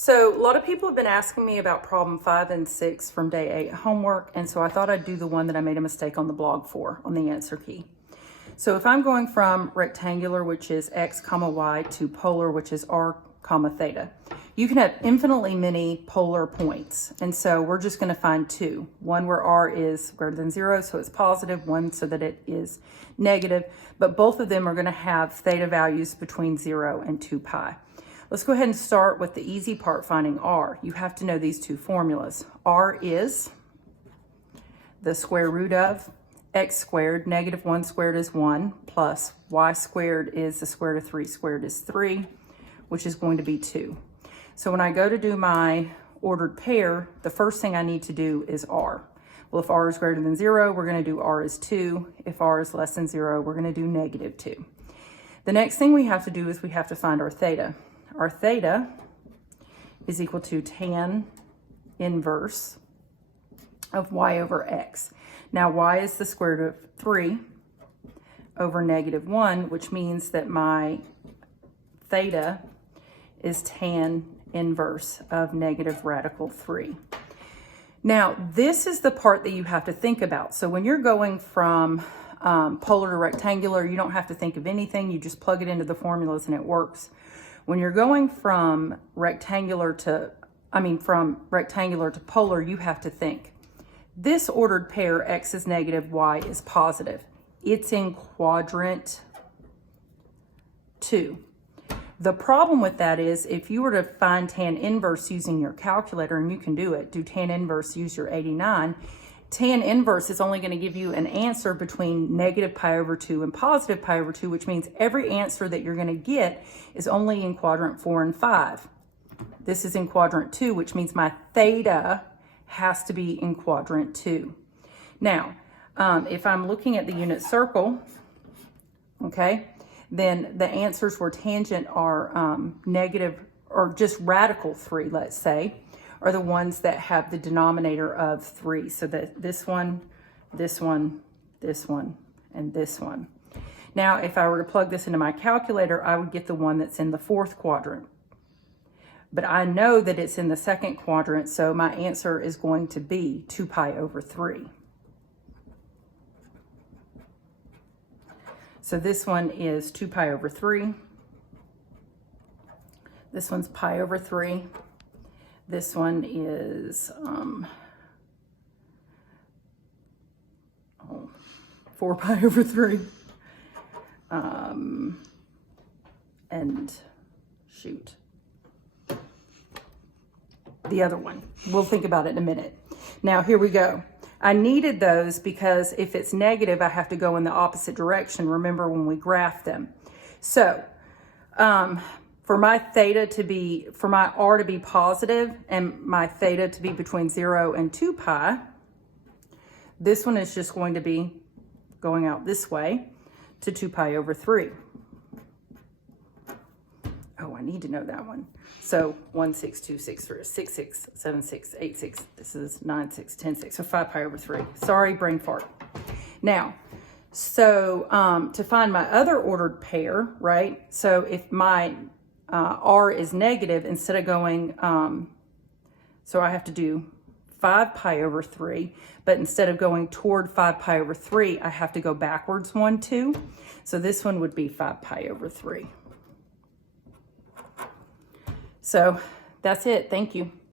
So a lot of people have been asking me about problem 5 and 6 from day 8 homework, and so I thought I'd do the one that I made a mistake on the blog for, on the answer key. So if I'm going from rectangular, which is x comma y, to polar, which is r comma theta, you can have infinitely many polar points, and so we're just going to find two. One where r is greater than 0, so it's positive, one so that it is negative, but both of them are going to have theta values between 0 and 2 pi. Let's go ahead and start with the easy part, finding r. You have to know these two formulas. R is the square root of x squared, negative 1 squared is 1, plus y squared is the square root of 3 squared is 3, which is going to be 2. So when I go to do my ordered pair, the first thing I need to do is r. Well, if r is greater than 0, we're going to do r is 2. If r is less than 0, we're going to do negative 2. The next thing we have to do is we have to find our theta. Our theta is equal to tan inverse of y over x. Now, y is the square root of 3 over negative 1, which means that my theta is tan inverse of negative radical 3. Now, this is the part that you have to think about. So when you're going from polar to rectangular, you don't have to think of anything. You just plug it into the formulas and it works. When you're going from rectangular to polar, you have to think. This ordered pair, x is negative, y is positive. It's in quadrant 2. The problem with that is if you were to find tan inverse using your calculator, and you can do it, do tan inverse, use your 89, tan inverse is only going to give you an answer between negative pi over 2 and positive pi over 2, which means every answer that you're going to get is only in quadrant 4 and 5. This is in quadrant 2, which means my theta has to be in quadrant 2. Now, if I'm looking at the unit circle, okay, then the answers where tangent are negative, or just radical 3, let's say, are the ones that have the denominator of 3. So that this one, this one, this one, and this one. Now, if I were to plug this into my calculator, I would get the one that's in the 4th quadrant. But I know that it's in the 2nd quadrant, so my answer is going to be 2 pi over 3. So this one is 2 pi over 3. This one's pi over 3. This one is 4 pi over 3. And shoot. The other one. We'll think about it in a minute. Now, here we go. I needed those because if it's negative, I have to go in the opposite direction. Remember when we graphed them. So, for my theta to be, for my r to be positive and my theta to be between 0 and 2 pi, this one is just going to be going out this way to 2 pi over 3. Oh, I need to know that one. So 1, 6, 2, 6, 3, 6, 6, 7, 6, 8, 6. This is 9, 6, 10, 6. So 5 pi over 3. Sorry, brain fart. Now, so to find my other ordered pair, right? So if my r is negative, instead of going, so I have to do 5 pi over 3, but instead of going toward 5 pi over 3, I have to go backwards 1, 2. So this one would be 5 pi over 3. So that's it. Thank you.